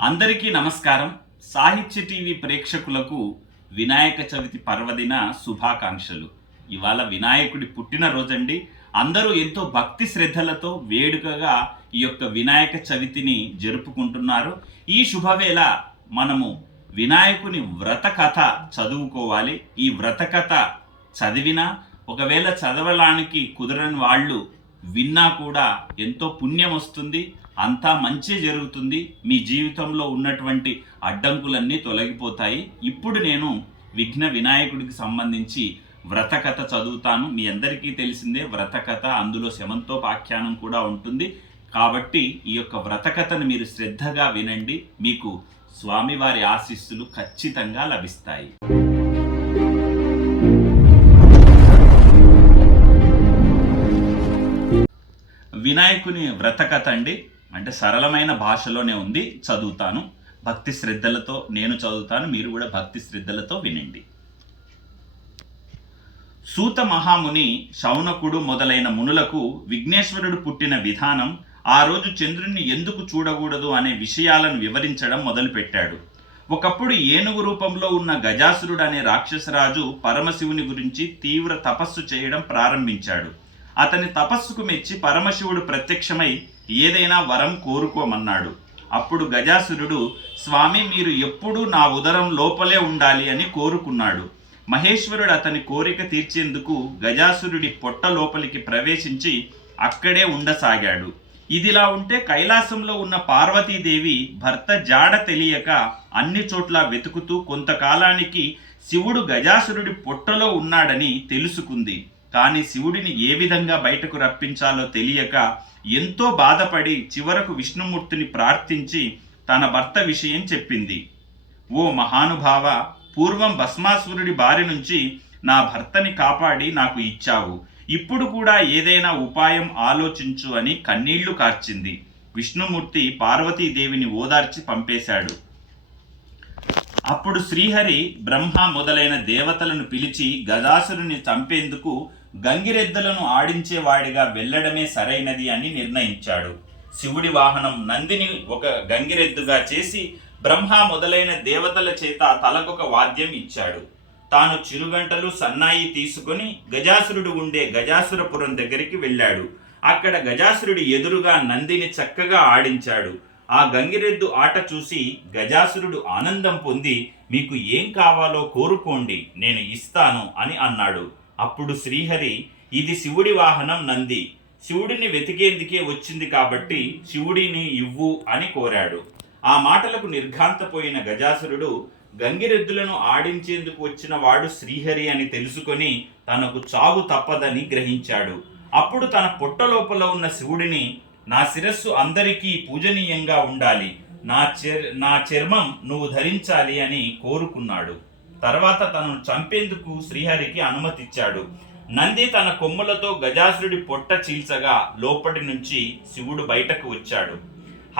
అందరికీ నమస్కారం. సాహిత్య టీవీ ప్రేక్షకులకు వినాయక చవితి పర్వదిన శుభాకాంక్షలు. ఇవాళ వినాయకుడి పుట్టినరోజండి అందరూ ఎంతో భక్తి శ్రద్ధలతో వేడుకగా ఈ యొక్క వినాయక చవితిని జరుపుకుంటున్నారు. ఈ శుభవేళ మనము వినాయకుని వ్రత కథ చదువుకోవాలి. ఈ వ్రత కథ చదివినా ఒకవేళ చదవడానికి కుదరని వాళ్ళు విన్నా కూడా ఎంతో పుణ్యం వస్తుంది. అంతా మంచి జరుగుతుంది. మీ జీవితంలో ఉన్నటువంటి అడ్డంకులన్నీ తొలగిపోతాయి. ఇప్పుడు నేను విఘ్న వినాయకుడికి సంబంధించి వ్రతకథ చదువుతాను. మీ అందరికీ తెలిసిందే వ్రతకథ అందులో శమంతోపాఖ్యానం కూడా ఉంటుంది. కాబట్టి ఈ యొక్క వ్రతకథను మీరు శ్రద్ధగా వినండి. మీకు స్వామివారి ఆశీస్సులు ఖచ్చితంగా లభిస్తాయి. వినాయకుని వ్రతకథ అండి. అంటే సరళమైన భాషలోనే ఉంది చదువుతాను. భక్తి శ్రద్ధలతో నేను చదువుతాను మీరు కూడా భక్తి శ్రద్ధలతో వినండి. సూత మహాముని శౌనకుడు మొదలైన మునులకు విఘ్నేశ్వరుడు పుట్టిన విధానం ఆ రోజు చంద్రుణ్ణి ఎందుకు చూడకూడదు అనే విషయాలను వివరించడం మొదలుపెట్టాడు. ఒకప్పుడు ఏనుగు రూపంలో ఉన్న గజాసురుడు అనే రాక్షసరాజు పరమశివుని గురించి తీవ్ర తపస్సు చేయడం ప్రారంభించాడు. అతని తపస్సుకు మెచ్చి పరమశివుడు ప్రత్యక్షమై ఏదైనా వరం కోరుకోమన్నాడు. అప్పుడు గజాసురుడు స్వామి మీరు ఎప్పుడూ నా ఉదరం లోపలే ఉండాలి అని కోరుకున్నాడు. మహేశ్వరుడు అతని కోరిక తీర్చేందుకు గజాసురుడి పొట్ట లోపలికి ప్రవేశించి అక్కడే ఉండసాగాడు. ఇదిలా ఉంటే కైలాసంలో ఉన్న పార్వతీదేవి భర్త జాడ తెలియక అన్ని చోట్ల వెతుకుతూ కొంతకాలానికి శివుడు గజాసురుడి పొట్టలో ఉన్నాడని తెలుసుకుంది. కానీ శివుడిని ఏ విధంగా బయటకు రప్పించాలో తెలియక ఎంతో బాధపడి చివరకు విష్ణుమూర్తిని ప్రార్థించి తన భర్త విషయం చెప్పింది. ఓ మహానుభావ పూర్వం భస్మాసురుడి బారి నుంచి నా భర్తని కాపాడి నాకు ఇచ్చావు. ఇప్పుడు కూడా ఏదైనా ఉపాయం ఆలోచించు అని కన్నీళ్ళు కార్చింది. విష్ణుమూర్తి పార్వతీదేవిని ఓదార్చి పంపేశాడు. అప్పుడు శ్రీహరి బ్రహ్మ మొదలైన దేవతలను పిలిచి గజాసురుని చంపేందుకు గంగిరెద్దులను ఆడించేవాడిగా వెళ్ళడమే సరైనది అని నిర్ణయించాడు. శివుడి వాహనం నందిని ఒక గంగిరెద్దుగా చేసి బ్రహ్మ మొదలైన దేవతల చేత తలకొక వాద్యం ఇచ్చాడు. తాను చిరుగంటలు సన్నాయి తీసుకుని గజాసురుడు ఉండే గజాసురపురం దగ్గరికి వెళ్ళాడు. అక్కడ గజాసురుడి ఎదురుగా నందిని చక్కగా ఆడించాడు. ఆ గంగిరెద్దు ఆట చూసి గజాసురుడు ఆనందం పొంది మీకు ఏం కావాలో కోరుకోండి నేను ఇస్తాను అని అన్నాడు. అప్పుడు శ్రీహరి ఇది శివుడి వాహనం నంది. శివుడిని వెతికేందుకే వచ్చింది కాబట్టి శివుడిని ఇవ్వు అని కోరాడు. ఆ మాటలకు నిర్ఘాంతపోయిన గజాసురుడు గంగిరెద్దులను ఆడించేందుకు వచ్చిన వాడు శ్రీహరి అని తెలుసుకొని తనకు చావు తప్పదని గ్రహించాడు. అప్పుడు తన పొట్ట లోపల ఉన్న శివుడిని నా శిరస్సు అందరికీ పూజనీయంగా ఉండాలి. నా చర్ నా చర్మం నువ్వు ధరించాలి అని కోరుకున్నాడు. తర్వాత తనను చంపేందుకు శ్రీహరికి అనుమతిచ్చాడు. నంది తన కొమ్ములతో గజాసురుడి పొట్ట చీల్చగా లోపటి నుంచి శివుడు బయటకు వచ్చాడు.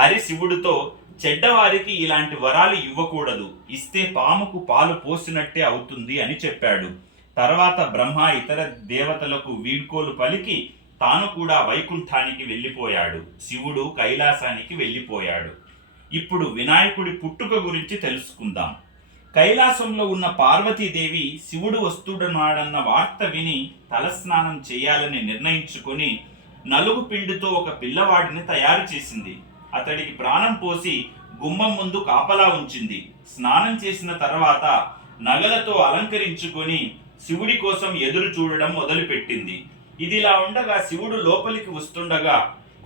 హరి శివుడితో చెడ్డవారికి ఇలాంటి వరాలు ఇవ్వకూడదు. ఇస్తే పాముకు పాలు పోసినట్టే అవుతుంది అని చెప్పాడు. తర్వాత బ్రహ్మ ఇతర దేవతలకు వీడ్కోలు పలికి తాను కూడా వైకుంఠానికి వెళ్ళిపోయాడు. శివుడు కైలాసానికి వెళ్ళిపోయాడు. ఇప్పుడు వినాయకుడి పుట్టుక గురించి తెలుసుకుందాం. కైలాసంలో ఉన్న పార్వతీదేవి శివుడు వస్తుడున్నాడన్న వార్త విని తలస్నానం చేయాలని నిర్ణయించుకొని నలుగు పిండితో ఒక పిల్లవాడిని తయారు చేసింది. అతడికి ప్రాణం పోసి గుమ్మం ముందు కాపలా ఉంచింది. స్నానం చేసిన తర్వాత నగలతో అలంకరించుకొని శివుడి కోసం ఎదురు చూడడం మొదలుపెట్టింది. ఇదిలా ఉండగా శివుడు లోపలికి వస్తుండగా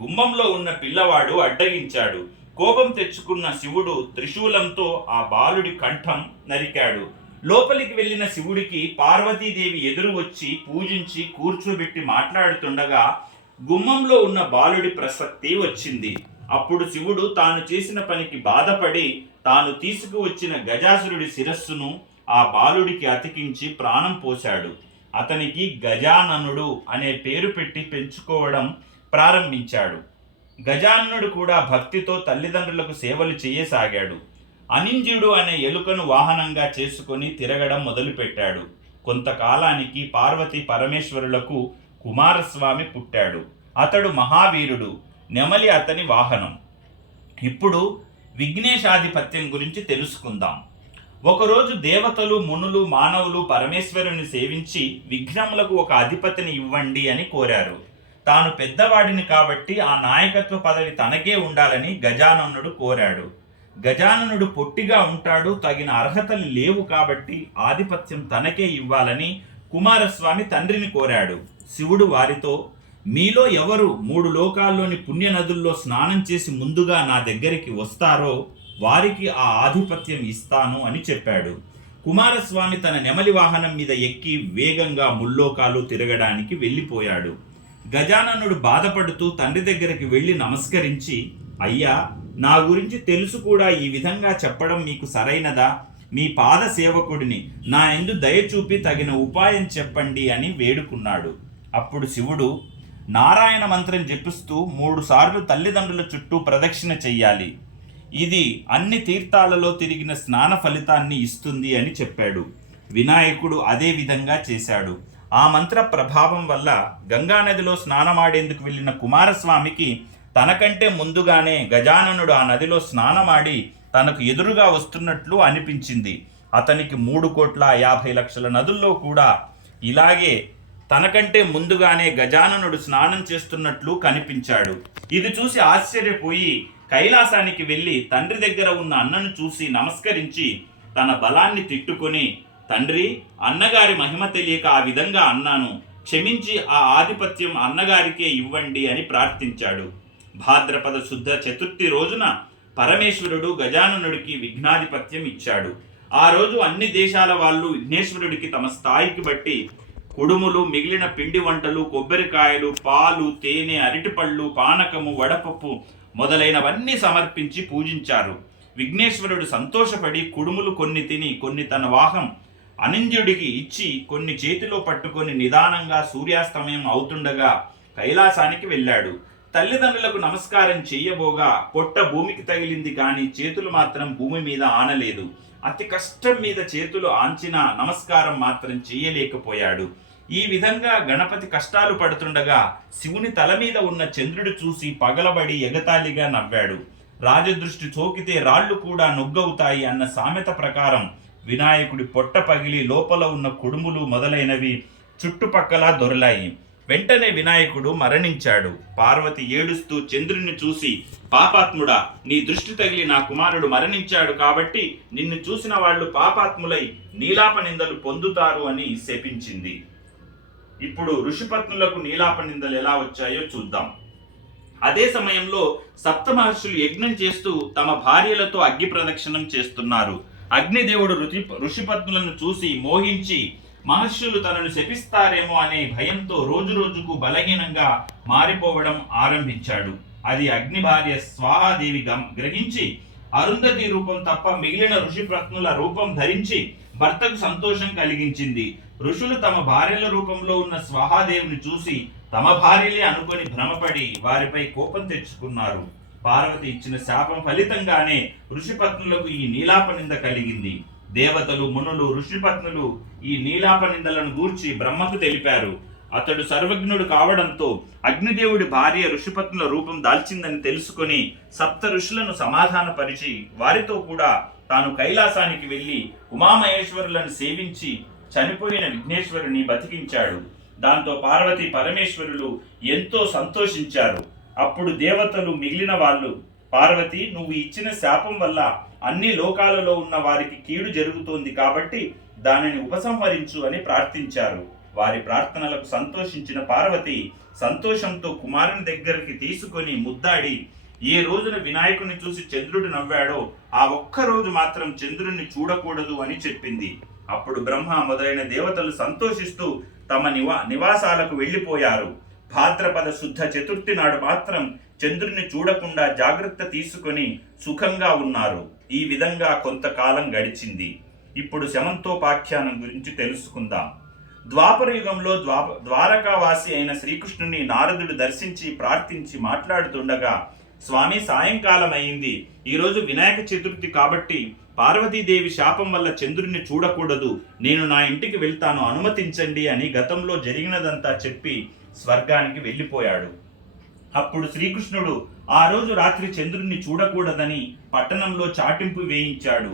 గుమ్మంలో ఉన్న పిల్లవాడు అడ్డగించాడు. కోపం తెచ్చుకున్న శివుడు త్రిశూలంతో ఆ బాలుడి కంఠం నరికాడు. లోపలికి వెళ్ళిన శివుడికి పార్వతీదేవి ఎదురు వచ్చి పూజించి కూర్చోబెట్టి మాట్లాడుతుండగా గుమ్మంలో ఉన్న బాలుడి ప్రసక్తి వచ్చింది. అప్పుడు శివుడు తాను చేసిన పనికి బాధపడి తాను తీసుకువచ్చిన గజాసురుడి శిరస్సును ఆ బాలుడికి అతికించి ప్రాణం పోశాడు. అతనికి గజాననుడు అనే పేరు పెట్టి పెంచుకోవడం ప్రారంభించాడు. గజాన్నుడు కూడా భక్తితో తల్లిదండ్రులకు సేవలు చేయసాగాడు అనింజుడు అనే ఎలుకను వాహనంగా చేసుకొని తిరగడం మొదలుపెట్టాడు. కొంతకాలానికి పార్వతి పరమేశ్వరులకు కుమారస్వామి పుట్టాడు. అతడు మహావీరుడు నెమలి అతని వాహనం. ఇప్పుడు విఘ్నేశాధిపత్యం గురించి తెలుసుకుందాం. ఒకరోజు దేవతలు మునులు మానవులు పరమేశ్వరుని సేవించి విఘ్నములకు ఒక అధిపతిని ఇవ్వండి అని కోరారు. తాను పెద్దవాడిని కాబట్టి ఆ నాయకత్వ పదవి తనకే ఉండాలని గజాననుడు కోరాడు. గజాననుడు పొట్టిగా ఉంటాడు తగిన అర్హతలు లేవు కాబట్టి ఆధిపత్యం తనకే ఇవ్వాలని కుమారస్వామి తండ్రిని కోరాడు. శివుడు వారితో మీలో ఎవరు మూడు లోకాల్లోని పుణ్య నదుల్లో స్నానం చేసి ముందుగా నా దగ్గరికి వస్తారో వారికి ఆ ఆధిపత్యం ఇస్తాను అని చెప్పాడు. కుమారస్వామి తన నెమలి వాహనం మీద ఎక్కి వేగంగా ముల్లోకాలు తిరగడానికి వెళ్ళిపోయాడు. గజాననుడు బాధపడుతూ తండ్రి దగ్గరికి వెళ్ళి నమస్కరించి అయ్యా నా గురించి తెలుసు కూడా ఈ విధంగా చెప్పడం మీకు సరైనదా? మీ పాద సేవకుడిని నా ఎందు దయ చూపి తగిన ఉపాయం చెప్పండి అని వేడుకున్నాడు. అప్పుడు శివుడు నారాయణ మంత్రం జపిస్తూ మూడు సార్లు తల్లిదండ్రుల చుట్టూ ప్రదక్షిణ చెయ్యాలి. ఇది అన్ని తీర్థాలలో తిరిగిన స్నాన ఫలితాన్ని ఇస్తుంది అని చెప్పాడు. వినాయకుడు అదే విధంగా చేశాడు. ఆ మంత్ర ప్రభావం వల్ల గంగానదిలో స్నానమాడేందుకు వెళ్ళిన కుమారస్వామికి తనకంటే ముందుగానే గజాననుడు ఆ నదిలో స్నానమాడి తనకు ఎదురుగా వస్తున్నట్లు అనిపించింది. అతనికి మూడు కోట్ల యాభై లక్షల నదుల్లో కూడా ఇలాగే తనకంటే ముందుగానే గజాననుడు స్నానం చేస్తున్నట్లు కనిపించాడు. ఇది చూసి ఆశ్చర్యపోయి కైలాసానికి వెళ్ళి తండ్రి దగ్గర ఉన్న అన్నను చూసి నమస్కరించి తన బలాన్ని తిట్టుకొని తండ్రి అన్నగారి మహిమ తెలియక ఆ విధంగా అన్నాను క్షమించి ఆ ఆధిపత్యం అన్నగారికే ఇవ్వండి అని ప్రార్థించాడు. భాద్రపద శుద్ధ చతుర్థి రోజున పరమేశ్వరుడు గజాననుడికి విఘ్నాధిపత్యం ఇచ్చాడు. ఆ రోజు అన్ని దేశాల వాళ్ళు విఘ్నేశ్వరుడికి తమ స్థాయికి బట్టి కుడుములు మిగిలిన పిండి వంటలు కొబ్బరికాయలు పాలు తేనె అరటిపళ్ళు పానకము వడపప్పు మొదలైనవన్నీ సమర్పించి పూజించారు. విఘ్నేశ్వరుడు సంతోషపడి కుడుములు కొన్ని తిని కొన్ని తన వాహం అనింద్యుడికి ఇచ్చి కొన్ని చేతిలో పట్టుకొని నిదానంగా సూర్యాస్తమయం అవుతుండగా కైలాసానికి వెళ్ళాడు. తల్లిదండ్రులకు నమస్కారం చెయ్యబోగా పొట్ట భూమికి తగిలింది కానీ చేతులు మాత్రం భూమి మీద ఆనలేదు. అతి కష్టం మీద చేతులు ఆంచినా నమస్కారం మాత్రం చెయ్యలేకపోయాడు ఈ విధంగా గణపతి కష్టాలు పడుతుండగా శివుని తల మీద ఉన్న చంద్రుడు చూసి పగలబడి ఎగతాళిగా నవ్వాడు. రాజదృష్టి చోకితే రాళ్ళు కూడా నొగ్గవుతాయి అన్న సామెత ప్రకారం వినాయకుడి పొట్ట పగిలి లోపల ఉన్న కుడుములు మొదలైనవి చుట్టుపక్కల దొరలాయి. వెంటనే వినాయకుడు మరణించాడు. పార్వతి ఏడుస్తూ చంద్రుని చూసి పాపాత్ముడా నీ దృష్టి తగిలి నా కుమారుడు మరణించాడు కాబట్టి నిన్ను చూసిన వాళ్ళు పాపాత్ములై నీలాప నిందలు పొందుతారు అని శపించింది. ఇప్పుడు ఋషిపత్నులకు నీలాప నిందలు ఎలా వచ్చాయో చూద్దాం. అదే సమయంలో సప్త మహర్షులు యజ్ఞం చేస్తూ తమ భార్యలతో అగ్ని ప్రదక్షిణం చేస్తున్నారు. అగ్నిదేవుడు ఋషి ఋషిపత్నులను చూసి మోహించి మహర్షులు తనను శపిస్తారేమో అనే భయంతో రోజు రోజుకు బలహీనంగా మారిపోవడం ఆరంభించాడు. అది అగ్ని భార్య స్వాహాదేవి గం- గ్రహించి అరుంధతి రూపం తప్ప మిగిలిన ఋషిపత్నుల రూపం ధరించి భర్తకు సంతోషం కలిగించింది. ఋషులు తమ భార్యల రూపంలో ఉన్న స్వాహాదేవిని చూసి తమ భార్యలే అనుకొని భ్రమపడి వారిపై కోపం తెచ్చుకున్నారు. పార్వతి ఇచ్చిన శాపం ఫలితంగానే ఋషిపత్నులకు ఈ నీలాప నింద కలిగింది. దేవతలు మునులు ఋషిపత్నులు ఈ నీలాప నిందలను గూర్చి బ్రహ్మకు తెలిపారు. అతడు సర్వజ్ఞుడు కావడంతో అగ్నిదేవుడి భార్య ఋషిపత్నుల రూపం దాల్చిందని తెలుసుకొని సప్త ఋషులను సమాధానపరిచి వారితో కూడా తాను కైలాసానికి వెళ్ళి ఉమామహేశ్వరులను సేవించి చనిపోయిన విఘ్నేశ్వరుని బతికించాడు. దాంతో పార్వతి పరమేశ్వరులు ఎంతో సంతోషించారు. అప్పుడు దేవతలు మిగిలిన వాళ్ళు పార్వతి నువ్వు ఇచ్చిన శాపం వల్ల అన్ని లోకాలలో ఉన్న వారికి కీడు జరుగుతోంది కాబట్టి దానిని ఉపసంహరించు అని ప్రార్థించారు. వారి ప్రార్థనలకు సంతోషించిన పార్వతి సంతోషంతో కుమారుని దగ్గరికి తీసుకొని ముద్దాడి ఏ రోజున వినాయకుని చూసి చంద్రుడు నవ్వాడో ఆ ఒక్క రోజు మాత్రం చంద్రుణ్ణి చూడకూడదు అని చెప్పింది. అప్పుడు బ్రహ్మ మొదలైన దేవతలు సంతోషిస్తూ తమ నివా నివాసాలకు వెళ్ళిపోయారు. భాద్రపద శుద్ధ చతుర్థి నాడు మాత్రం చంద్రుని చూడకుండా జాగ్రత్త తీసుకొని సుఖంగా ఉన్నారు. ఈ విధంగా కొంతకాలం గడిచింది. ఇప్పుడు శమంతోపాఖ్యానం గురించి తెలుసుకుందాం. ద్వాపర యుగంలో ద్వాప ద్వారకావాసి అయిన శ్రీకృష్ణుని నారదుడు దర్శించి ప్రార్థించి మాట్లాడుతుండగా స్వామి సాయంకాలం అయింది. ఈరోజు వినాయక చతుర్థి కాబట్టి పార్వతీదేవి శాపం వల్ల చంద్రుని చూడకూడదు. నేను నా ఇంటికి వెళ్తాను. అనుమతించండి అని గతంలో జరిగినదంతా చెప్పి స్వర్గానికి వెళ్ళిపోయాడు. అప్పుడు శ్రీకృష్ణుడు ఆ రోజు రాత్రి చంద్రుణ్ణి చూడకూడదని పట్టణంలో చాటింపు వేయించాడు.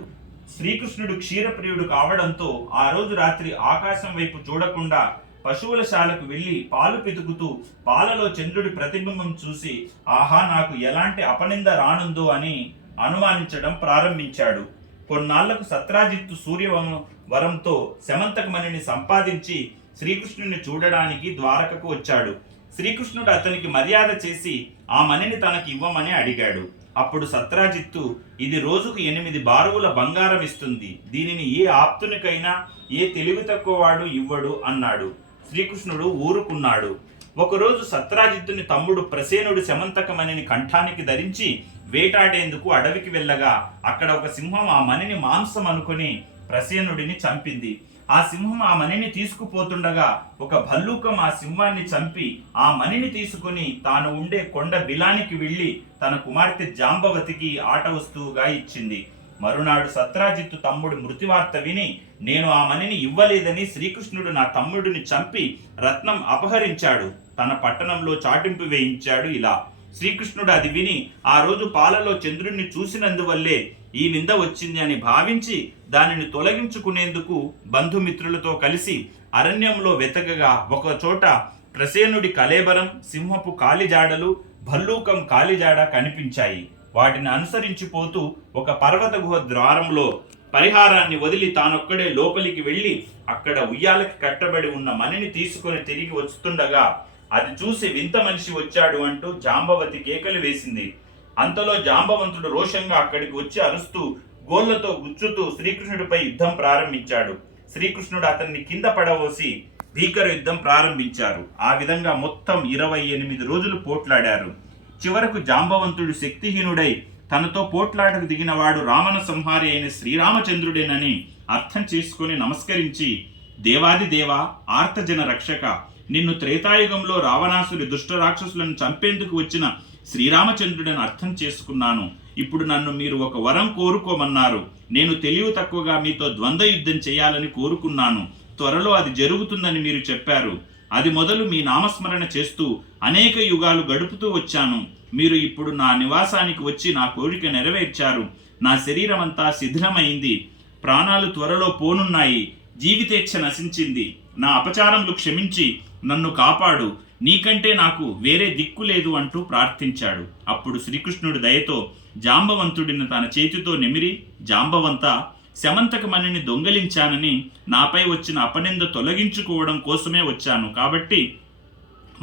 శ్రీకృష్ణుడు క్షీరప్రియుడు కావడంతో ఆ రోజు రాత్రి ఆకాశం వైపు చూడకుండా పశువుల శాలకు వెళ్ళి పాలు పితుకుతూ పాలలో చంద్రుడి ప్రతిబింబం చూసి ఆహా నాకు ఎలాంటి అపనింద రానుందో అని అనుమానించడం ప్రారంభించాడు. కొన్నాళ్ళకు సత్రాజిత్తు సూర్యవం వరంతో శమంతకమణిని సంపాదించి శ్రీకృష్ణుని చూడడానికి ద్వారకకు వచ్చాడు. శ్రీకృష్ణుడు అతనికి మర్యాద చేసి ఆ మణిని తనకి ఇవ్వమని అడిగాడు. అప్పుడు సత్రాజిత్తు ఇది రోజుకు ఎనిమిది బారువుల బంగారం ఇస్తుంది. దీనిని ఏ ఆప్తునికైనా ఏ తెలివి తక్కువవాడు ఇవ్వడు అన్నాడు. శ్రీకృష్ణుడు ఊరుకున్నాడు. ఒకరోజు సత్రాజిత్తుని తమ్ముడు ప్రసేనుడు శమంతకమణిని కంఠానికి ధరించి వేటాడేందుకు అడవికి వెళ్ళగా అక్కడ ఒక సింహం ఆ మణిని మాంసం అనుకుని ప్రసేనుడిని చంపింది. ఆ సింహం ఆ మణిని తీసుకుపోతుండగా ఒక భల్లూకం ఆ సింహాన్ని చంపి ఆ మణిని తీసుకుని తాను ఉండే కొండ బిలానికి వెళ్ళి తన కుమార్తె జాంబవతికి ఆట వస్తువుగా ఇచ్చింది. మరునాడు సత్రాజిత్తు తమ్ముడు మృతివార్త విని నేను ఆ మణిని ఇవ్వలేదని శ్రీకృష్ణుడు నా తమ్ముడిని చంపి రత్నం అపహరించాడు. తన పట్టణంలో చాటింపు వేయించాడు ఇలా. శ్రీకృష్ణుడు అది విని ఆ రోజు పాలలో చంద్రుణ్ణి చూసినందువల్లే ఈ నింద వచ్చింది అని భావించి దానిని తొలగించుకునేందుకు బంధుమిత్రులతో కలిసి అరణ్యంలో వెతకగా ఒక చోట ప్రసేనుడి కలేబరం సింహపు కాలిజాడలు భల్లూకం కాలిజాడ కనిపించాయి. వాటిని అనుసరించిపోతూ ఒక పర్వత గుహ ద్వారంలో పరిహారాన్ని వదిలి తానొక్కడే లోపలికి వెళ్ళి అక్కడ ఉయ్యాలకి కట్టబడి ఉన్న మణిని తీసుకొని తిరిగి వస్తుండగా అది చూసి వింత మనిషి వచ్చాడు అంటూ జాంబవతి కేకలు వేసింది. అంతలో జాంబవంతుడు రోషంగా అక్కడికి వచ్చి అరుస్తూ గోళ్ళతో గుచ్చుతూ శ్రీకృష్ణుడిపై యుద్ధం ప్రారంభించాడు. శ్రీకృష్ణుడు అతన్ని కింద పడవోసి భీకర యుద్ధం ప్రారంభించారు. ఆ విధంగా మొత్తం ఇరవై ఎనిమిది రోజులు పోట్లాడారు. చివరకు జాంబవంతుడు శక్తిహీనుడై తనతో పోట్లాటకు దిగినవాడు రావణ సంహారి అయిన శ్రీరామచంద్రుడేనని అర్థం చేసుకుని నమస్కరించి దేవాది దేవ ఆర్తజన రక్షక నిన్ను త్రేతాయుగంలో రావణాసురి దుష్ట రాక్షసులను చంపేందుకు వచ్చిన శ్రీరామచంద్రుడని అర్థం చేసుకున్నాను. ఇప్పుడు నన్ను మీరు ఒక వరం కోరుకోమన్నారు. నేను తెలివి తక్కువగా మీతో ద్వంద్వ యుద్ధం చేయాలని కోరుకున్నాను. త్వరలో అది జరుగుతుందని మీరు చెప్పారు. అది మొదలు మీ నామస్మరణ చేస్తూ అనేక యుగాలు గడుపుతూ వచ్చాను. మీరు ఇప్పుడు నా నివాసానికి వచ్చి నా కోరిక నెరవేర్చారు. నా శరీరం అంతా శిథిలమైంది. ప్రాణాలు త్వరలో పోనున్నాయి. జీవితేచ్ఛ నశించింది. నా అపచారములు క్షమించి నన్ను కాపాడు. నీకంటే నాకు వేరే దిక్కు లేదు అంటూ ప్రార్థించాడు. అప్పుడు శ్రీకృష్ణుడి దయతో జాంబవంతుడిని తన చేతితో నిమిరి జాంబవంత శమంతకమణిని దొంగలించానని నాపై వచ్చిన అపనింద తొలగించుకోవడం కోసమే వచ్చాను. కాబట్టి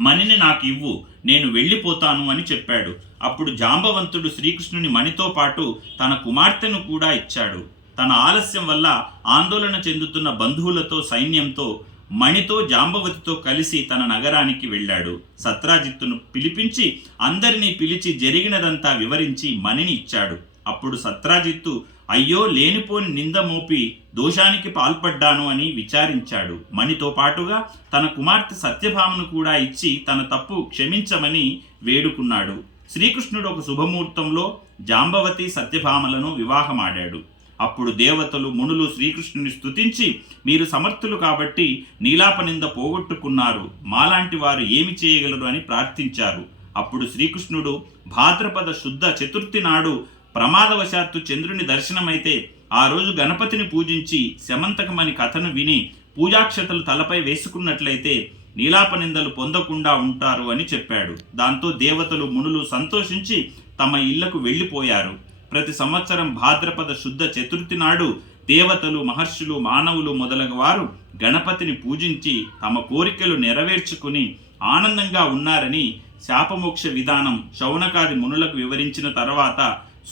మణిని నాకు ఇవ్వు. నేను వెళ్ళిపోతాను అని చెప్పాడు. అప్పుడు జాంబవంతుడు శ్రీకృష్ణుని మణితో పాటు తన కుమార్తెను కూడా ఇచ్చాడు. తన ఆలస్యం వల్ల ఆందోళన చెందుతున్న బంధువులతో సైన్యంతో మణితో జాంబవతితో కలిసి తన నగరానికి వెళ్ళాడు. సత్రాజిత్తును పిలిపించి అందరినీ పిలిచి జరిగినదంతా వివరించి మణిని ఇచ్చాడు. అప్పుడు సత్రాజిత్తు అయ్యో లేనిపోని నింద మోపి దోషానికి పాల్పడ్డాను అని విచారించాడు. మణితో పాటుగా తన కుమార్తె సత్యభామను కూడా ఇచ్చి తన తప్పు క్షమించమని వేడుకున్నాడు. శ్రీకృష్ణుడు ఒక శుభముహూర్తంలో జాంబవతి సత్యభామలను వివాహమాడాడు. అప్పుడు దేవతలు మునులు శ్రీకృష్ణుని స్తుతించి మీరు సమర్థులు కాబట్టి నీలాపనింద పోగొట్టుకున్నారు. మాలాంటి వారు ఏమి చేయగలరు? అని ప్రార్థించారు. అప్పుడు శ్రీకృష్ణుడు భాద్రపద శుద్ధ చతుర్థి నాడు ప్రమాదవశాత్తు చంద్రుని దర్శనమైతే ఆ రోజు గణపతిని పూజించి శమంతకమని కథను విని పూజాక్షతలు తలపై వేసుకున్నట్లయితే నీలాపనిందలు పొందకుండా ఉంటారు అని చెప్పాడు. దాంతో దేవతలు మునులు సంతోషించి తమ ఇళ్ళకు వెళ్ళిపోయారు. ప్రతి సంవత్సరం భాద్రపద శుద్ధ చతుర్థి నాడు దేవతలు మహర్షులు మానవులు మొదలగు వారు గణపతిని పూజించి తమ కోరికలు నెరవేర్చుకుని ఆనందంగా ఉన్నారని శాపమోక్ష విధానం శౌనకాది మునులకు వివరించిన తర్వాత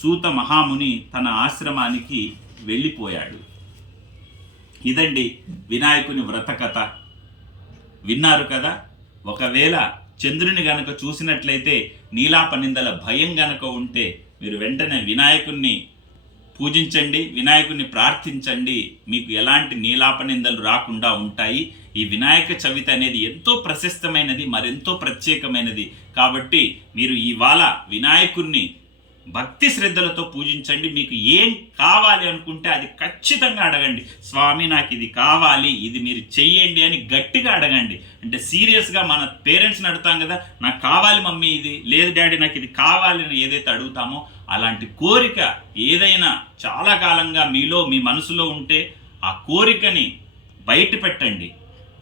సూత మహాముని తన ఆశ్రమానికి వెళ్ళిపోయాడు. ఇదండి వినాయకుని వ్రతకథ విన్నారు కదా? ఒకవేళ చంద్రుని గనక చూసినట్లయితే నీలాపనిందల భయం గనక ఉంటే మీరు వెంటనే వినాయకుణ్ణి పూజించండి వినాయకుడిని ప్రార్థించండి. మీకు ఎలాంటి నీలాపనిందలు రాకుండా ఉంటాయి. ఈ వినాయక చవితి అనేది ఎంతో ప్రశస్తమైనది మరెంతో ప్రత్యేకమైనది. కాబట్టి మీరు ఇవాళ వినాయకుడిని భక్తి శ్రద్ధలతో పూజించండి. మీకు ఏం కావాలి అనుకుంటే అది ఖచ్చితంగా అడగండి. స్వామి నాకు ఇది కావాలి ఇది మీరు చెయ్యండి అని గట్టిగా అడగండి. అంటే సీరియస్గా మన పేరెంట్స్ని అడుగుతాం కదా నాకు కావాలి మమ్మీ ఇది లేదు డాడీ నాకు ఇది కావాలి అని ఏదైతే అడుగుతామో అలాంటి కోరిక ఏదైనా చాలా కాలంగా మీలో మీ మనసులో ఉంటే ఆ కోరికని బయట పెట్టండి.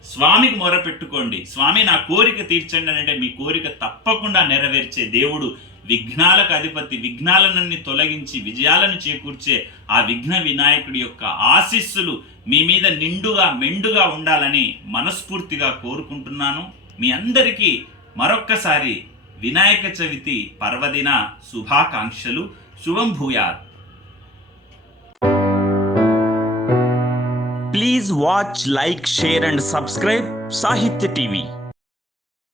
స్వామికి మొర పెట్టుకోండి. స్వామి నా కోరిక తీర్చండి అని అంటే మీ కోరిక తప్పకుండా నెరవేర్చే దేవుడు విఘ్నాలకు అధిపతి విఘ్నాలనన్ని తొలగించి విజయాలను చేకూర్చే ఆ విఘ్న వినాయకుడి యొక్క ఆశీస్సులు మీ మీద నిండుగా మెండుగా ఉండాలని మనస్ఫూర్తిగా కోరుకుంటున్నాను. మీ అందరికీ మరొక్కసారి వినాయక చవితి పర్వదిన శుభాకాంక్షలు. శుభం భూయాత్. Please watch like share and subscribe Sahitya TV